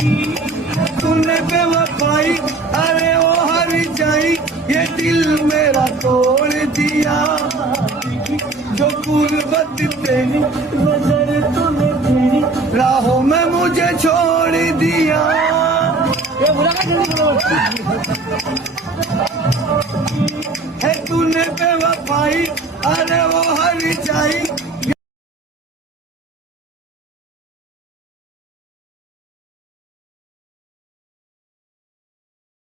तूने बेवफाई अरे वो हर जाई ये दिल मेरा तोड़ दिया जो गुर्बत तेरी नजर तूने तेरी राहों में मुझे छोड़ दिया है तूने बेवफाई अरे वो हर जाई